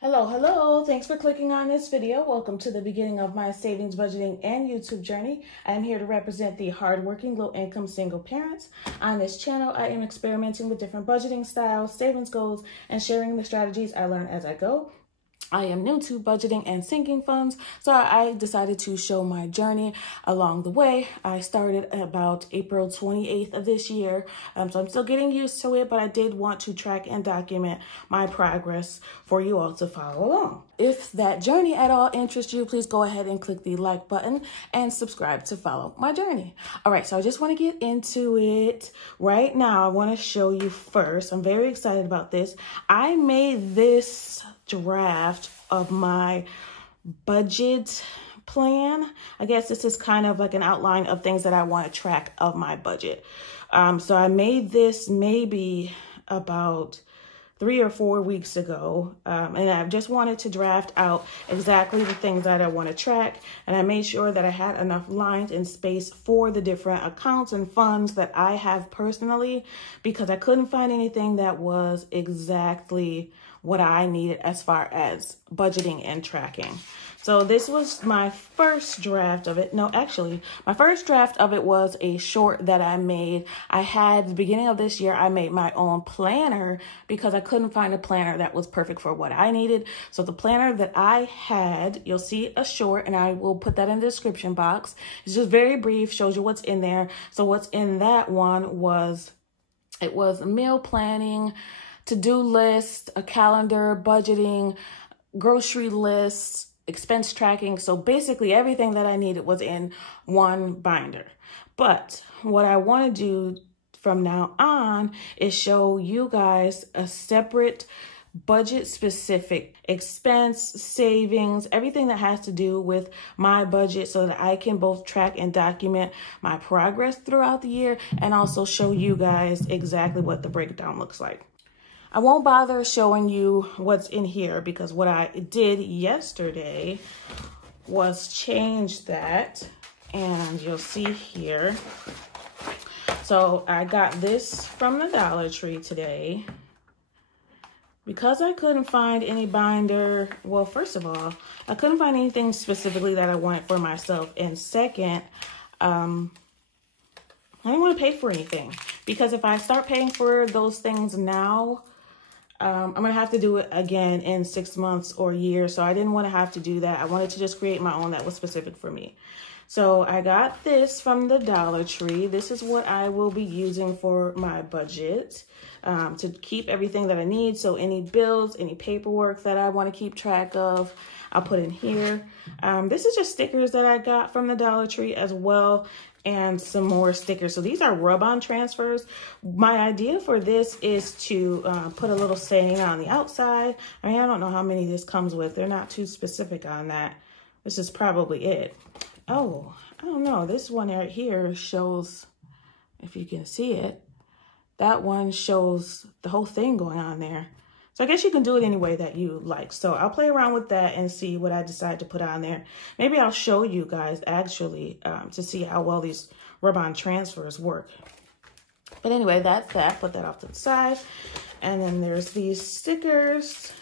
Hello. Thanks for clicking on this video. Welcome to the beginning of my savings, budgeting, and YouTube journey. I am here to represent the hardworking, low-income single parents. On this channel, I am experimenting with different budgeting styles, savings goals, and sharing the strategies I learn as I go. I am new to budgeting and sinking funds, so I decided to show my journey along the way. I started about April 28th of this year, so I'm still getting used to it, but I did want to track and document my progress for you all to follow along. If that journey at all interests you, please go ahead and click the like button and subscribe to follow my journey. All right, so I just want to get into it right now. I want to show you first. I'm very excited about this. I made this draft of my budget plan. I guess this is kind of like an outline of things that I want to track of my budget. So I made this maybe about 3 or 4 weeks ago, and I just wanted to draft out exactly the things that I want to track, and I made sure that I had enough lines and space for the different accounts and funds that I have personally, because I couldn't find anything that was exactly what I needed as far as budgeting and tracking. So this was my first draft of it. No, actually, my first draft of it was a short that I made. I had, the beginning of this year, I made my own planner because I couldn't find a planner that was perfect for what I needed. So the planner that I had, you'll see a short, and I will put that in the description box. It's just very brief, shows you what's in there. So what's in that one was, it was meal planning, to-do list, a calendar, budgeting, grocery lists, expense tracking. So basically everything that I needed was in one binder. But what I want to do from now on is show you guys a separate budget specific expense, savings, everything that has to do with my budget, so that I can both track and document my progress throughout the year and also show you guys exactly what the breakdown looks like. I won't bother showing you what's in here because what I did yesterday was change that, and you'll see here. So I got this from the Dollar Tree today. Because I couldn't find any binder, well, first of all, I couldn't find anything specifically that I wanted for myself. And second, I didn't want to pay for anything, because if I start paying for those things now, I'm going to have to do it again in 6 months or a year. So I didn't want to have to do that. I wanted to just create my own that was specific for me. So I got this from the Dollar Tree. This is what I will be using for my budget, to keep everything that I need. So any bills, any paperwork that I want to keep track of, I'll put in here. This is just stickers that I got from the Dollar Tree as well, and some more stickers. So these are rub-on transfers. My idea for this is to put a little saying on the outside. I mean, I don't know how many this comes with. They're not too specific on that. This is probably it. Oh, I don't know. This one right here shows, if you can see it, that one shows the whole thing going on there. So I guess you can do it any way that you like. So I'll play around with that and see what I decide to put on there. Maybe I'll show you guys actually to see how well these rub-on transfers work. But anyway, that's that. Put that off to the side. And then there's these stickers.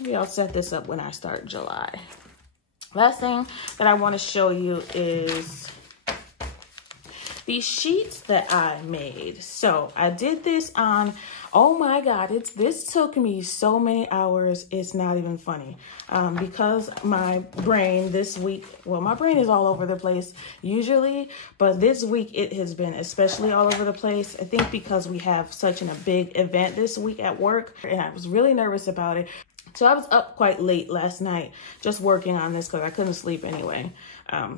Maybe I'll set this up when I start July. Last thing that I want to show you is these sheets that I made. So I did this on, oh my God, this took me so many hours, it's not even funny. Because my brain this week, well, my brain is all over the place usually, but this week it has been especially all over the place. I think because we have such a big event this week at work, and I was really nervous about it. So I was up quite late last night just working on this because I couldn't sleep anyway.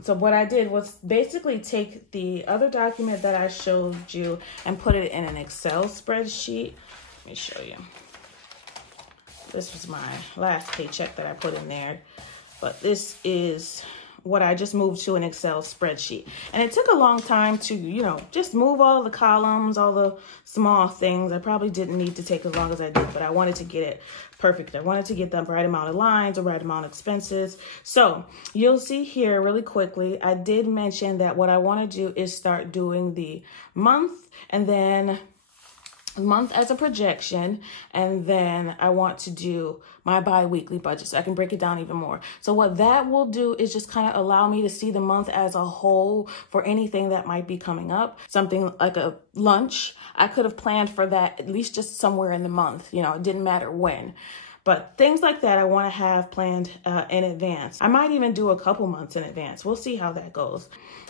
So what I did was basically take the other document that I showed you and put it in an Excel spreadsheet. Let me show you. This was my last paycheck that I put in there. But this is what I just moved to an Excel spreadsheet. And it took a long time to, you know, just move all the columns, all the small things. I probably didn't need to take as long as I did, but I wanted to get it perfect. I wanted to get the right amount of lines, the right amount of expenses. So you'll see here really quickly, I did mention that what I want to do is start doing the month and then month as a projection, and then I want to do my bi-weekly budget so I can break it down even more. So what that will do is just kind of allow me to see the month as a whole for anything that might be coming up. Something like a lunch, I could have planned for that at least just somewhere in the month. You know, it didn't matter when. But things like that I want to have planned in advance. I might even do a couple months in advance. We'll see how that goes.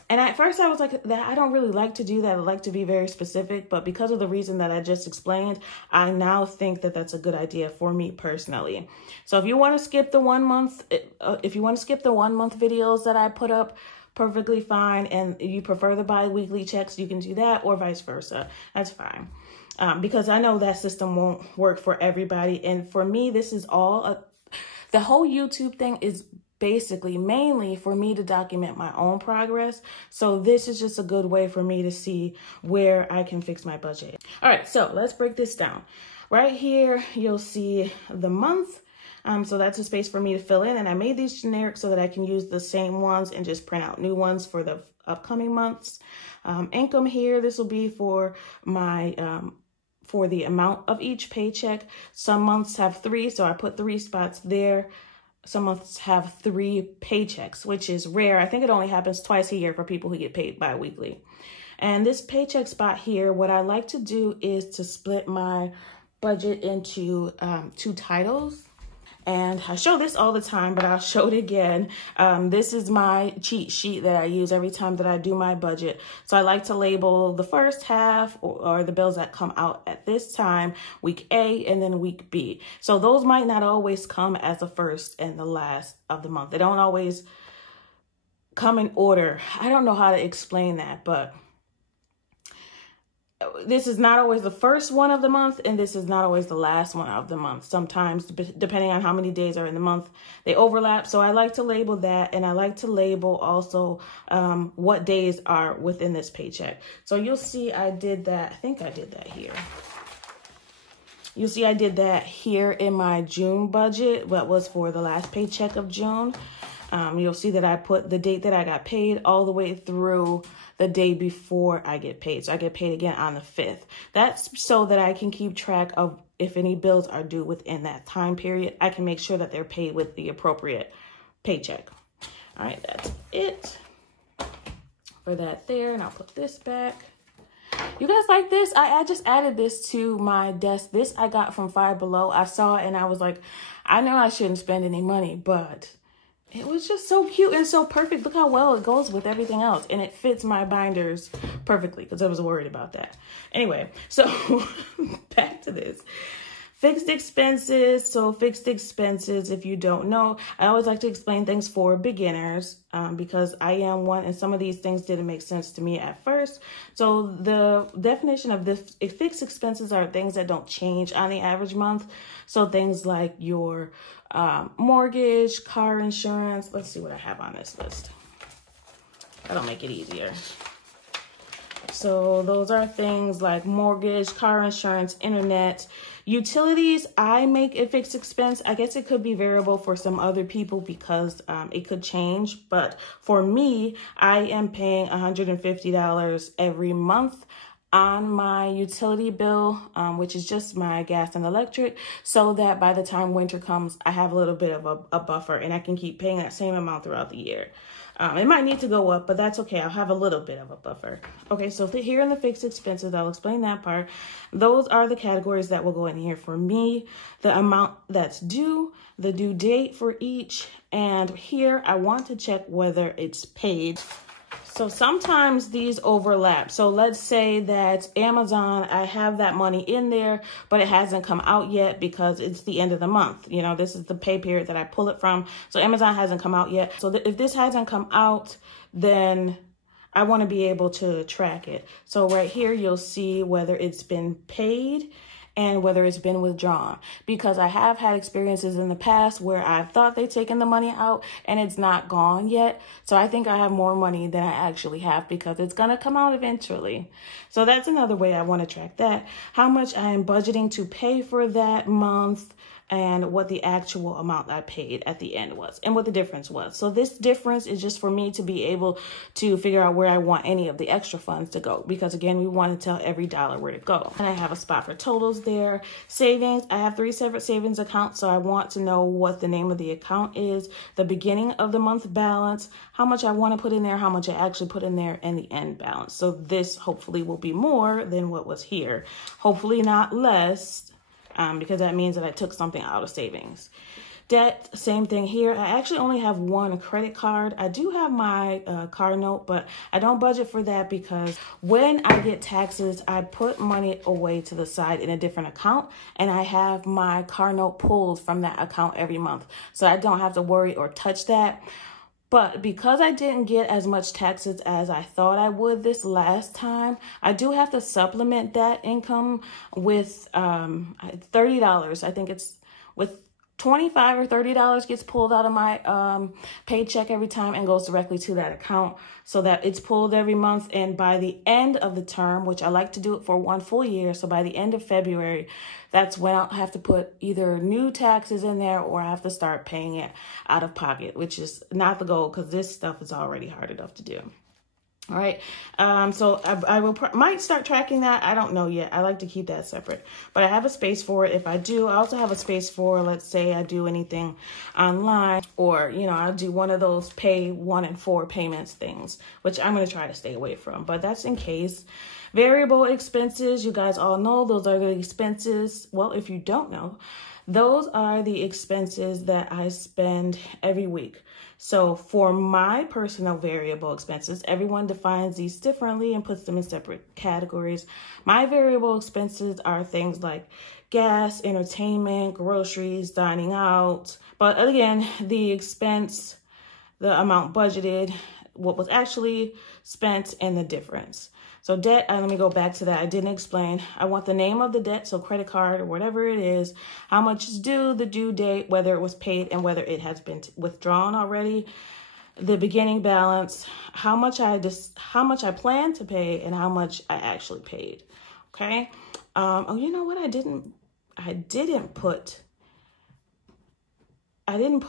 And at first I was like, that I don't really like to do that. I like to be very specific, but because of the reason that I just explained, I now think that that's a good idea for me personally. So if you want to skip the 1 month, if you want to skip the 1 month videos that I put up, perfectly fine. And you prefer the bi-weekly checks, you can do that, or vice versa. That's fine. Because I know that system won't work for everybody. And for me, this is all, the whole YouTube thing is basically mainly for me to document my own progress. So this is just a good way for me to see where I can fix my budget. All right, so let's break this down. Right here, you'll see the month. So that's a space for me to fill in. And I made these generic so that I can use the same ones and just print out new ones for the upcoming months. Income here, this will be for my, for the amount of each paycheck. Some months have 3, so I put 3 spots there. Some months have 3 paychecks, which is rare. I think it only happens twice a year for people who get paid bi-weekly. And this paycheck spot here, what I like to do is to split my budget into 2 titles. And I show this all the time, but I'll show it again. This is my cheat sheet that I use every time that I do my budget. So I like to label the first half or the bills that come out at this time, week A and then week B. So those might not always come as the first and the last of the month. They don't always come in order. I don't know how to explain that, but this is not always the first one of the month, and this is not always the last one of the month. Sometimes, depending on how many days are in the month, they overlap. So I like to label that, and I like to label also what days are within this paycheck. So you'll see I did that. I think I did that here. You'll see I did that here in my June budget, what was for the last paycheck of June. You'll see that I put the date that I got paid all the way through the day before I get paid. So I get paid again on the 5th. That's so that I can keep track of if any bills are due within that time period. I can make sure that they're paid with the appropriate paycheck. All right, that's it for that there. And I'll put this back. You guys like this? I just added this to my desk. This I got from Five Below. I saw it and I was like, I know I shouldn't spend any money, but it was just so cute and so perfect. Look how well it goes with everything else. And it fits my binders perfectly because I was worried about that. Anyway, so back to this. Fixed expenses. So fixed expenses, if you don't know, I always like to explain things for beginners because I am one and some of these things didn't make sense to me at first. So the definition of this fixed expenses are things that don't change on the average month. So things like your mortgage, car insurance. Let's see what I have on this list. That'll make it easier. So those are things like mortgage, car insurance, internet, utilities. I make a fixed expense. I guess it could be variable for some other people because it could change. But for me, I am paying $150 every month on my utility bill, which is just my gas and electric, so that by the time winter comes, I have a little bit of a buffer and I can keep paying that same amount throughout the year. It might need to go up, but that's okay. I'll have a little bit of a buffer. Okay, so here in the fixed expenses, I'll explain that part. Those are the categories that will go in here for me. The amount that's due, the due date for each, and here I want to check whether it's paid. So sometimes these overlap. So let's say that Amazon, I have that money in there, but it hasn't come out yet because it's the end of the month. You know, this is the pay period that I pull it from. So Amazon hasn't come out yet. So if this hasn't come out, then I want to be able to track it. So right here, you'll see whether it's been paid and whether it's been withdrawn, because I have had experiences in the past where I thought they'd taken the money out and it's not gone yet. So I think I have more money than I actually have because it's going to come out eventually. So that's another way I want to track that. How much I am budgeting to pay for that month. and what the actual amount I paid at the end was and what the difference was. So this difference is just for me to be able to figure out where I want any of the extra funds to go, because again, we want to tell every dollar where to go. And I have a spot for totals there. Savings, I have 3 separate savings accounts, so I want to know what the name of the account is, the beginning of the month balance, how much I want to put in there, how much I actually put in there, and the end balance. So this hopefully will be more than what was here. Hopefully not less, because that means that I took something out of savings. Debt, same thing here. I actually only have 1 credit card. I do have my car note, but I don't budget for that because when I get taxes, I put money away to the side in a different account, and I have my car note pulled from that account every month. So I don't have to worry or touch that. But because I didn't get as much taxes as I thought I would this last time, I do have to supplement that income with $30. I think it's with $25 or $30 gets pulled out of my paycheck every time and goes directly to that account so that it's pulled every month. And by the end of the term, which I like to do it for 1 full year, so by the end of February, that's when I'll have to put either new taxes in there or I have to start paying it out of pocket, which is not the goal because this stuff is already hard enough to do. All right. So I might start tracking that. I don't know yet. I like to keep that separate, but I have a space for it. If I do, I also have a space for, let's say I do anything online, or, you know, I'll do one of those pay 1 and 4 payments things, which I'm going to try to stay away from, but that's in case. Variable expenses. You guys all know those are the expenses. Well, if you don't know, those are the expenses that I spend every week. So for my personal variable expenses, everyone defines these differently and puts them in separate categories. My variable expenses are things like gas, entertainment, groceries, dining out. But again, the expense, the amount budgeted, what was actually spent, and the difference. So debt, let me go back to that. I didn't explain. I want the name of the debt, so credit card or whatever it is, how much is due, the due date, whether it was paid and whether it has been withdrawn already, the beginning balance, how much I plan to pay, and how much I actually paid. Okay. Oh, you know what? I didn't put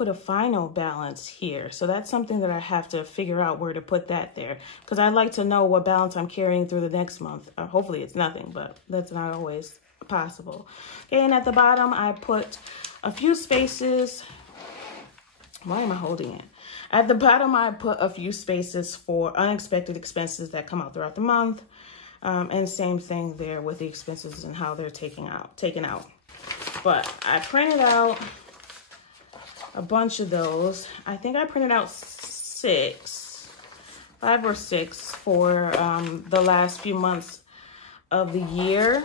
a final balance here. So that's something that I have to figure out where to put that there, because I'd like to know what balance I'm carrying through the next month. Hopefully it's nothing, but that's not always possible. Okay, and at the bottom, I put a few spaces. Why am I holding it? At the bottom, I put a few spaces for unexpected expenses that come out throughout the month. And same thing there with the expenses and how they're taken out. But I printed out a bunch of those. I think I printed out 5 or 6 for the last few months of the year.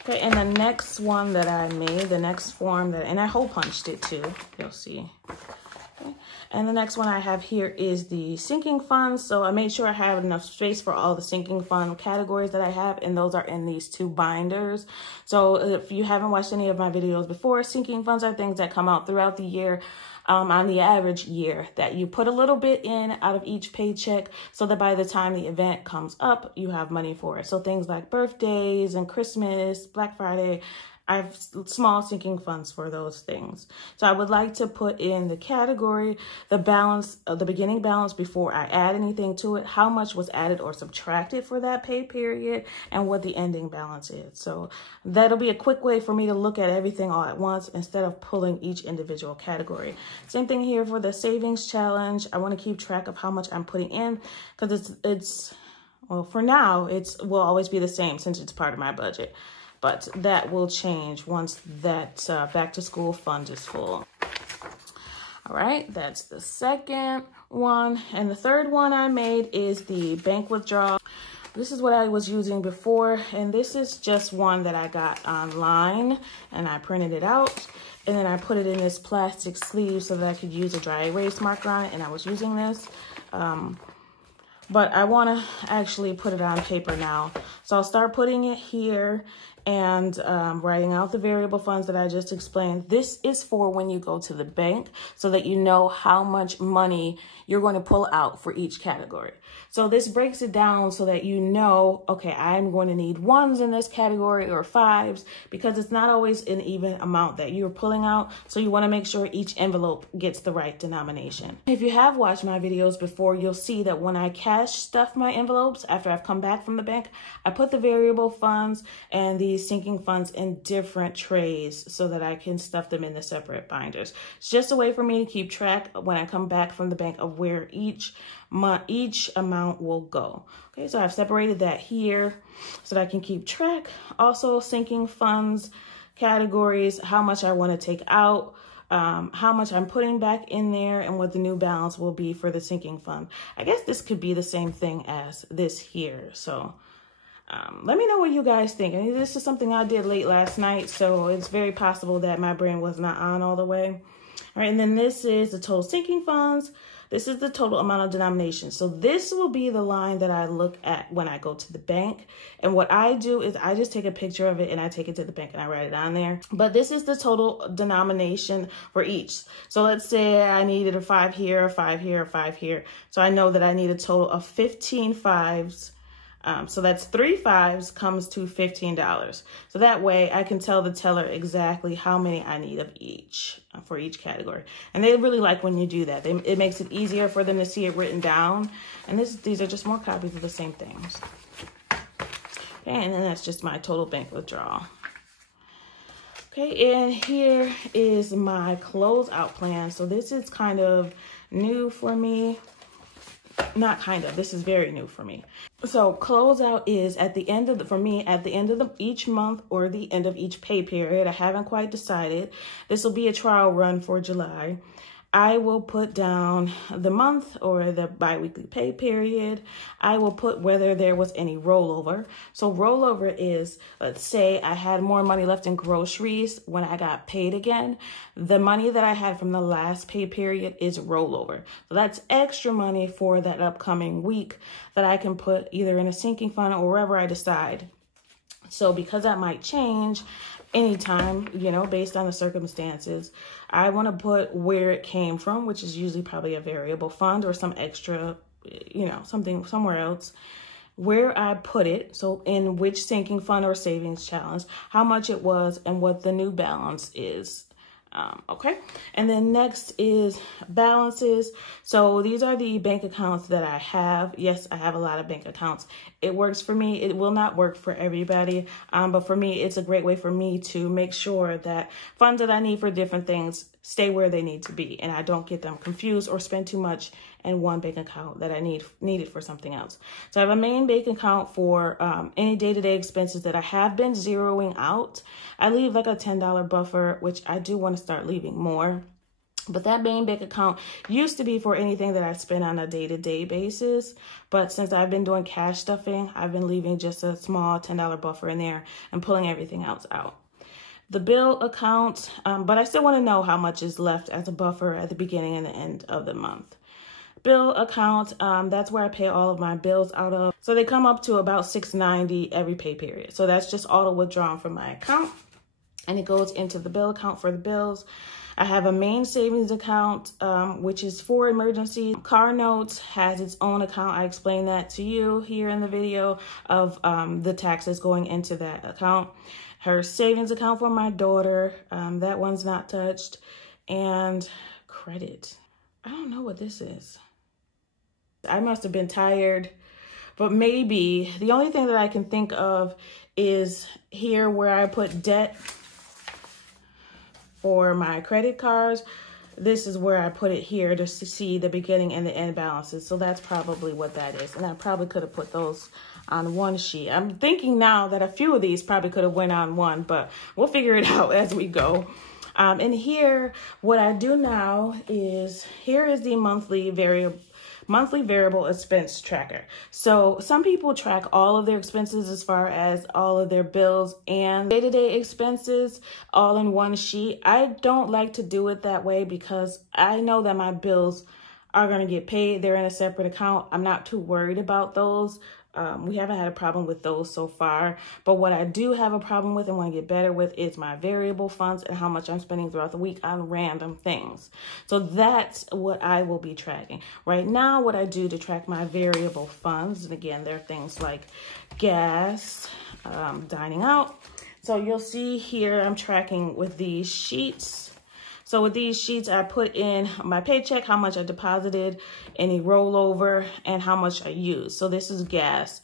Okay, and the next one that I made, the next form and I hole punched it too, you'll see. Okay. And the next one I have here is the sinking funds. So I made sure I have enough space for all the sinking fund categories that I have, and those are in these 2 binders. So if you haven't watched any of my videos before, sinking funds are things that come out throughout the year, on the average year, that you put a little bit in out of each paycheck so that by the time the event comes up, you have money for it. So things like birthdays and Christmas, Black Friday, I have small sinking funds for those things. So I would like to put in the category, the balance, the beginning balance before I add anything to it, how much was added or subtracted for that pay period, and what the ending balance is. So that'll be a quick way for me to look at everything all at once instead of pulling each individual category. Same thing here for the savings challenge. I want to keep track of how much I'm putting in, because well, for now, will always be the same since it's part of my budget. But that will change once that back to school fund is full. All right, that's the second one. And the third one I made is the bank withdrawal. This is what I was using before, and this is just one that I got online, and I printed it out, and then I put it in this plastic sleeve so that I could use a dry erase marker on it, and I was using this. But I want to actually put it on paper now. So I'll start putting it here. and writing out the variable funds that I just explained. This is for when you go to the bank so that you know how much money you're going to pull out for each category. So this breaks it down so that you know, okay, I'm going to need ones in this category or fives, because it's not always an even amount that you're pulling out. So you want to make sure each envelope gets the right denomination. If you have watched my videos before, you'll see that when I cash stuff my envelopes after I've come back from the bank, I put the variable funds and the sinking funds in different trays so that I can stuff them in the separate binders. It's just a way for me to keep track when I come back from the bank of where each amount will go. Okay, so I've separated that here so that I can keep track. Also, sinking funds categories, how much I want to take out, how much I'm putting back in there, and what the new balance will be for the sinking fund. I guess this could be the same thing as this here. So let me know what you guys think. I mean, this is something I did late last night, so it's very possible that my brain was not on all the way. All right, and then this is the total sinking funds. This is the total amount of denomination. So this will be the line that I look at when I go to the bank. And what I do is I just take a picture of it and I take it to the bank and I write it on there. But this is the total denomination for each. So let's say I needed a 5 here, a 5 here, a 5 here. So I know that I need a total of 15 fives. So that's 3 fives comes to $15. So that way I can tell the teller exactly how many I need of each for each category. And they really like when you do that. It makes it easier for them to see it written down. And these are just more copies of the same things. Okay, and then that's just my total bank withdrawal. Okay, and here is my closeout plan. So this is kind of new for me. Not kind of, this is very new for me. So closeout is at the end of for me, at the end of each month or the end of each pay period. I haven't quite decided. This will be a trial run for July. I will put down the month or the biweekly pay period. I will put whether there was any rollover. So rollover is, let's say I had more money left in groceries when I got paid again. The money that I had from the last pay period is rollover. So that's extra money for that upcoming week that I can put either in a sinking fund or wherever I decide. So because that might change anytime, you know, based on the circumstances, I want to put where it came from, which is usually probably a variable fund or some extra, you know, something somewhere else, where I put it. So in which sinking fund or savings challenge, how much it was and what the new balance is. Okay. And then next is balances. So these are the bank accounts that I have. Yes, I have a lot of bank accounts. It works for me. It will not work for everybody. But for me, it's a great way for me to make sure that funds that I need for different things stay where they need to be, and I don't get them confused or spend too much in one bank account that I needed for something else. So I have a main bank account for any day-to-day expenses that I have been zeroing out. I leave like a $10 buffer, which I do want to start leaving more. But that main bank account used to be for anything that I spend on a day-to-day basis. But since I've been doing cash stuffing, I've been leaving just a small $10 buffer in there and pulling everything else out. The bill account, but I still want to know how much is left as a buffer at the beginning and the end of the month. Bill account, that's where I pay all of my bills out of. So they come up to about $690 every pay period. So that's just auto withdrawn from my account, and it goes into the bill account for the bills. I have a main savings account, which is for emergencies. Car Notes has its own account. I explained that to you here in the video of the taxes going into that account. Her savings account for my daughter, that one's not touched. And credit. I don't know what this is. I must have been tired, but maybe the only thing that I can think of is here where I put debt for my credit cards. This is where I put it here just to see the beginning and the end balances. So that's probably what that is. And I probably could have put those on one sheet. I'm thinking now that a few of these probably could have went on one, but we'll figure it out as we go. And here, what I do now is, here is the monthly variable expense tracker. So some people track all of their expenses as far as all of their bills and day-to-day expenses all in one sheet. I don't like to do it that way because I know that my bills are going to get paid. They're in a separate account. I'm not too worried about those. We haven't had a problem with those so far, but what I do have a problem with and want to get better with is my variable funds and how much I'm spending throughout the week on random things. So that's what I will be tracking. Right now, what I do to track my variable funds, and again, there are things like gas, dining out. So you'll see here, I'm tracking with these sheets. So with these sheets, I put in my paycheck, how much I deposited, any rollover, and how much I used. So this is gas.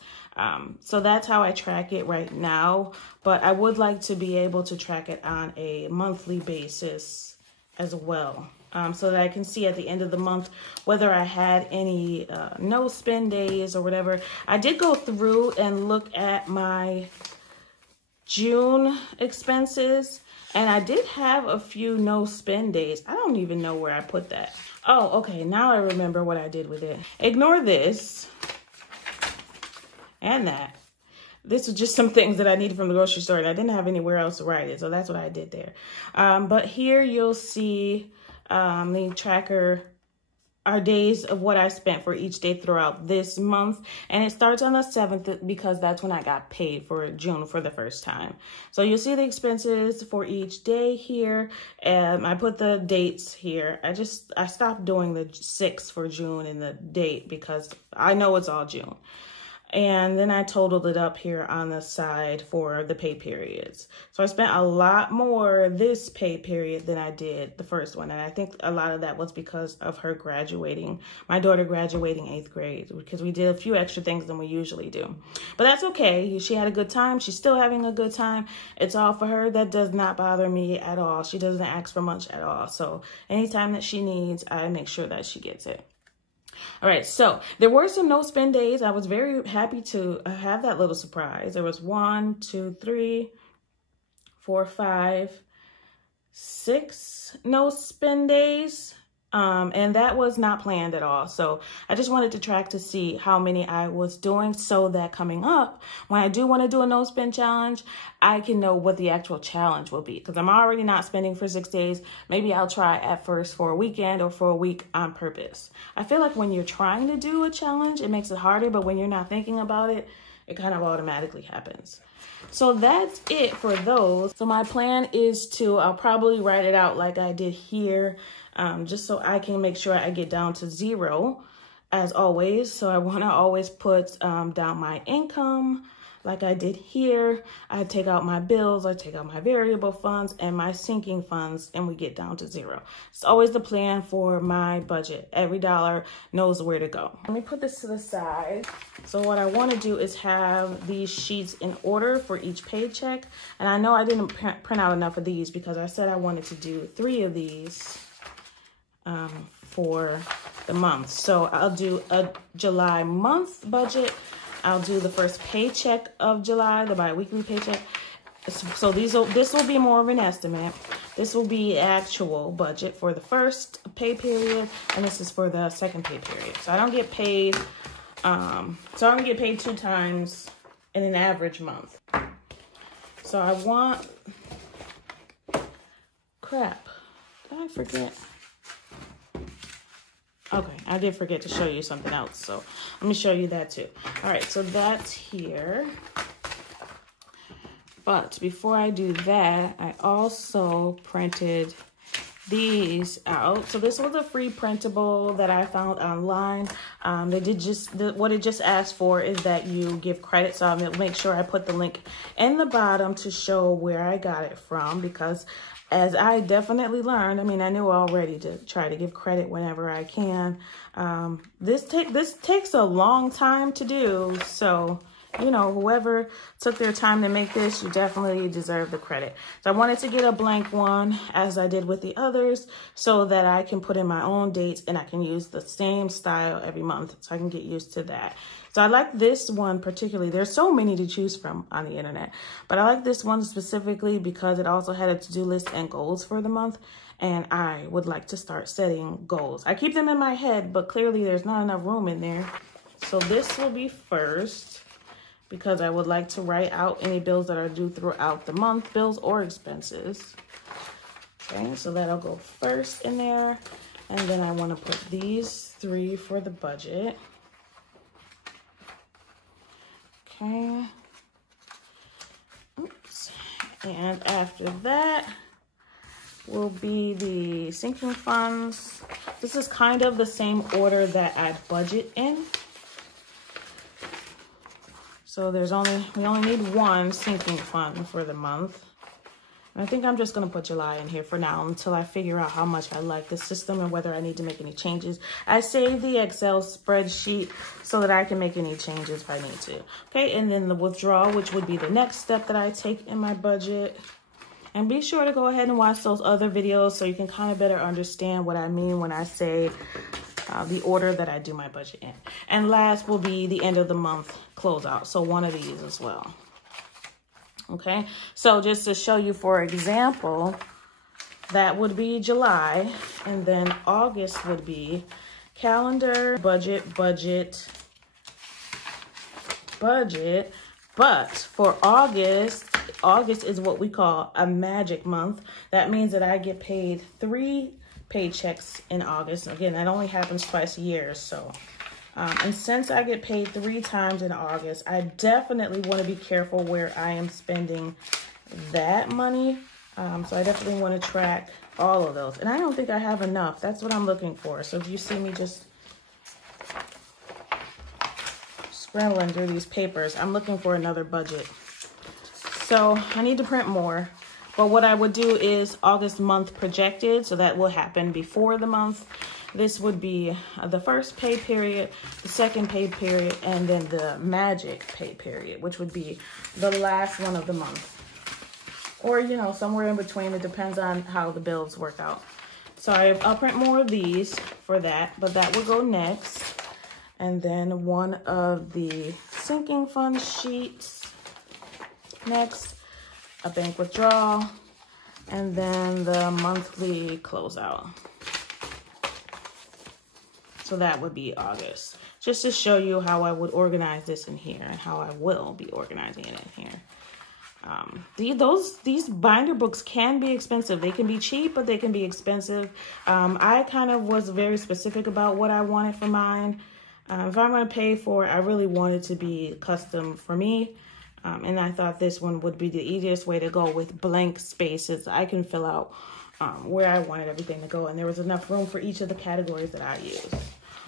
So that's how I track it right now. But I would like to be able to track it on a monthly basis as well. So that I can see at the end of the month whether I had any no spend days or whatever. I did go through and look at my June expenses, and I did have a few no spend days. I don't even know where I put that. Oh, okay, now I remember what I did with it. Ignore this and that. This was just some things that I needed from the grocery store, and I didn't have anywhere else to write it, so that's what I did there. But here you'll see the tracker, our days of what I spent for each day throughout this month. And it starts on the 7th because that's when I got paid for June for the first time. So you'll see the expenses for each day here. And I put the dates here. I stopped doing the 6th for June in the date because I know it's all June. And then I totaled it up here on the side for the pay periods. So I spent a lot more this pay period than I did the first one. And I think a lot of that was because of her graduating, my daughter graduating 8th grade, because we did a few extra things than we usually do. But that's okay. She had a good time. She's still having a good time. It's all for her. That does not bother me at all. She doesn't ask for much at all. So anytime that she needs, I make sure that she gets it. All right, so there were some no spend days. I was very happy to have that little surprise. There was 1, 2, 3, 4, 5, 6 no spend days. And that was not planned at all. So I just wanted to track to see how many I was doing so that coming up, when I do want to do a no spend challenge, I can know what the actual challenge will be. Because I'm already not spending for 6 days. Maybe I'll try at first for a weekend or for a week on purpose. I feel like when you're trying to do a challenge, it makes it harder. But when you're not thinking about it, it kind of automatically happens. So that's it for those. So my plan is to, I'll probably write it out like I did here, just so I can make sure I get down to 0 as always. So I want to always put down my income like I did here. I take out my bills, I take out my variable funds and my sinking funds, and we get down to 0. It's always the plan for my budget. Every dollar knows where to go. Let me put this to the side. So what I want to do is have these sheets in order for each paycheck. And I know I didn't print out enough of these because I said I wanted to do 3 of these for the month. So I'll do a July month budget. I'll do the first paycheck of July, the bi-weekly paycheck. So this will be more of an estimate. This will be actual budget for the first pay period, and this is for the second pay period. So I don't get paid. So I don't get paid 2 times in an average month. So I want. Crap! Did I forget? Okay, I did forget to show you something else, so let me show you that too. All right, so that's here. But before I do that, I also printed these out. So this was a free printable that I found online. What it just asked for is that you give credit. So I'll make sure I put the link in the bottom to show where I got it from, because as I definitely learned, I mean, I knew already to try to give credit whenever I can. This takes a long time to do. So, you know, whoever took their time to make this, you definitely deserve the credit. So I wanted to get a blank one as I did with the others so that I can put in my own dates and I can use the same style every month so I can get used to that. So I like this one particularly. There's so many to choose from on the internet, but I like this one specifically because it also had a to-do list and goals for the month. And I would like to start setting goals. I keep them in my head, but clearly there's not enough room in there. So this will be first, because I would like to write out any bills that are due throughout the month, bills or expenses. Okay, so that'll go first in there. And then I want to put these 3 for the budget. Okay. Oops. And after that will be the sinking funds. This is kind of the same order that I budget in. So we only need one sinking fund for the month. And I think I'm just going to put July in here for now until I figure out how much I like the system and whether I need to make any changes. I saved the Excel spreadsheet so that I can make any changes if I need to. Okay, and then the withdrawal, which would be the next step that I take in my budget. And be sure to go ahead and watch those other videos so you can kind of better understand what I mean when I say the order that I do my budget in. And last will be the end of the month closeout. So one of these as well. Okay, so just to show you, for example, that would be July, and then August would be calendar, budget, budget, budget. But for August is what we call a magic month. That means that I get paid 3 paychecks in August. Again, that only happens twice a year, so and since I get paid 3 times in August, I definitely want to be careful where I am spending that money. So I definitely want to track all of those. And I don't think I have enough. That's what I'm looking for. So if you see me just scrambling through these papers, I'm looking for another budget. So I need to print more. But what I would do is August month projected. So that will happen before the month. This would be the first pay period, the second pay period, and then the magic pay period, which would be the last one of the month. Or, you know, somewhere in between. It depends on how the bills work out. So I'll print more of these for that, but that will go next. And then one of the sinking fund sheets next, a bank withdrawal, and then the monthly closeout. So that would be August. Just to show you how I would organize this in here and how I will be organizing it in here. These binder books can be expensive. They can be cheap, but they can be expensive. I kind of was very specific about what I wanted for mine. If I'm going to pay for it, I really want it to be custom for me. And I thought this one would be the easiest way to go with blank spaces. I can fill out where I wanted everything to go, and there was enough room for each of the categories that I use.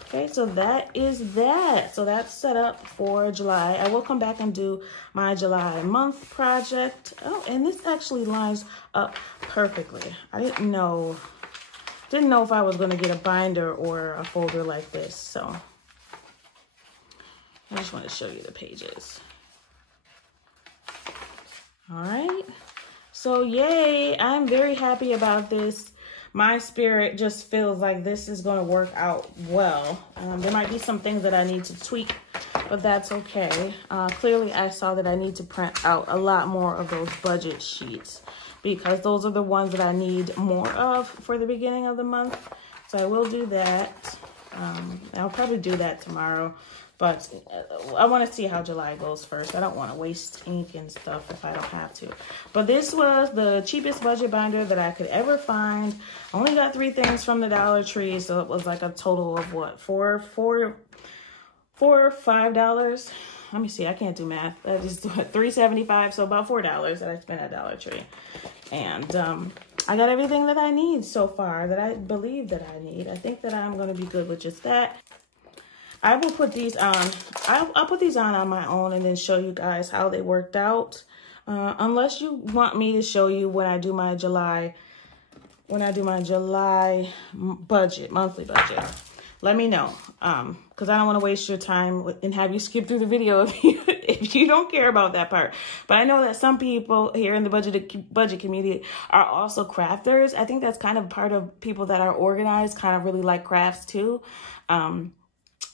Okay, so that is that. So that's set up for July. I will come back and do my July month project. Oh, and this actually lines up perfectly. I didn't know if I was going to get a binder or a folder like this. So I just want to show you the pages. All right. So yay, I'm very happy about this. My spirit just feels like this is going to work out well. There might be some things that I need to tweak, but that's okay. Clearly, I saw that I need to print out a lot more of those budget sheets because those are the ones that I need more of for the beginning of the month. So I will do that. I'll probably do that tomorrow. But I want to see how July goes first. I don't want to waste ink and stuff if I don't have to. But this was the cheapest budget binder that I could ever find. I only got 3 things from the Dollar Tree, so it was like a total of what, $4 or $5? Let me see. I can't do math. I just do it. $3.75, so about $4 that I spent at Dollar Tree. And I got everything that I need so far, that I believe that I need. I think that I'm going to be good with just that. I will put these on. I'll put these on my own and then show you guys how they worked out. Unless you want me to show you when I do my July, budget, monthly budget. Let me know. Because I don't want to waste your time and have you skip through the video if you don't care about that part. But I know that some people here in the budget community are also crafters. I think that's kind of part of people that are organized, kind of really like crafts too.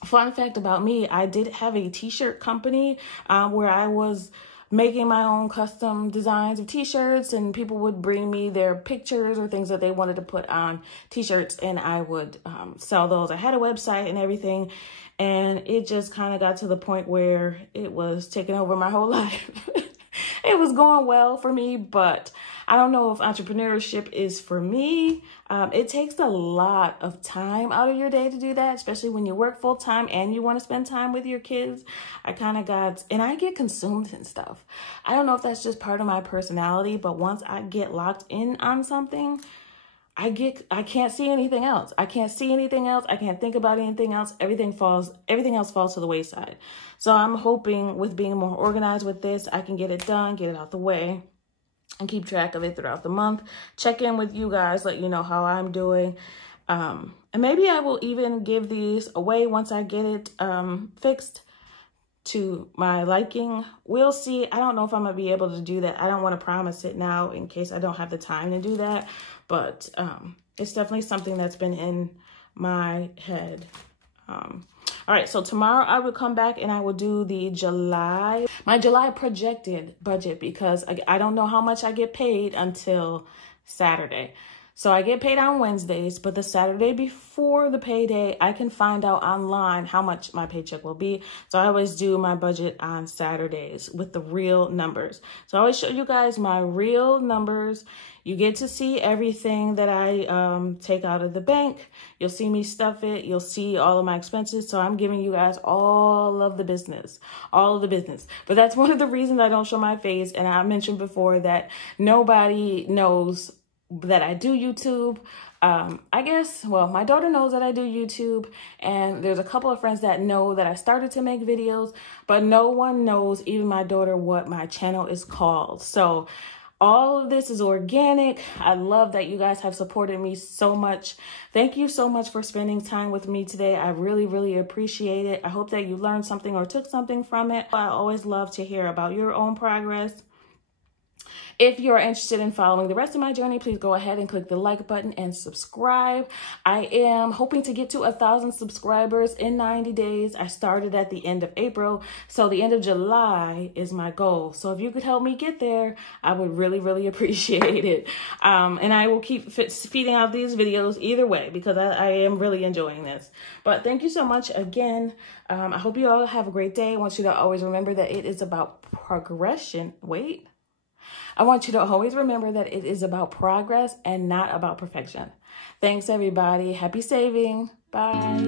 Fun fact about me, I did have a t-shirt company where I was making my own custom designs of t-shirts, and people would bring me their pictures or things that they wanted to put on t-shirts, and I would sell those. I had a website and everything, and it just kind of got to the point where it was taking over my whole life. It was going well for me, but I don't know if entrepreneurship is for me. It takes a lot of time out of your day to do that, especially when you work full time and you want to spend time with your kids. I get consumed in stuff. I don't know if that's just part of my personality, but once I get locked in on something, I can't see anything else. I can't see anything else. I can't think about anything else. Everything else falls to the wayside. So I'm hoping with being more organized with this, I can get it done, get it out the way, and keep track of it throughout the month. Check in with you guys, let you know how I'm doing. And maybe I will even give these away once I get it fixed to my liking. We'll see. I don't know if I'm gonna be able to do that. I don't want to promise it now in case I don't have the time to do that. But it's definitely something that's been in my head. All right, so tomorrow I will come back and I will do my July projected budget, because I don't know how much I get paid until Saturday. So I get paid on Wednesdays, but the Saturday before the payday, I can find out online how much my paycheck will be. So I always do my budget on Saturdays with the real numbers. So I always show you guys my real numbers. You get to see everything that I take out of the bank. You'll see me stuff it. You'll see all of my expenses. So I'm giving you guys all of the business. But that's one of the reasons I don't show my face. And I mentioned before that nobody knows that I do YouTube. I guess, well, my daughter knows that I do YouTube, and there's a couple of friends that know that I started to make videos, but no one knows, even my daughter, what my channel is called. So all of this is organic. I love that you guys have supported me so much. Thank you so much for spending time with me today. I really, really appreciate it. I hope that you learned something or took something from it. I always love to hear about your own progress. If you're interested in following the rest of my journey, please go ahead and click the like button and subscribe. I am hoping to get to 1,000 subscribers in 90 days. I started at the end of April, so the end of July is my goal. So if you could help me get there, I would really, really appreciate it. And I will keep feeding out these videos either way, because I am really enjoying this. But thank you so much again. I hope you all have a great day. I want you to always remember that it is about progression. I want you to always remember that it is about progress and not about perfection. Thanks, everybody. Happy saving. Bye.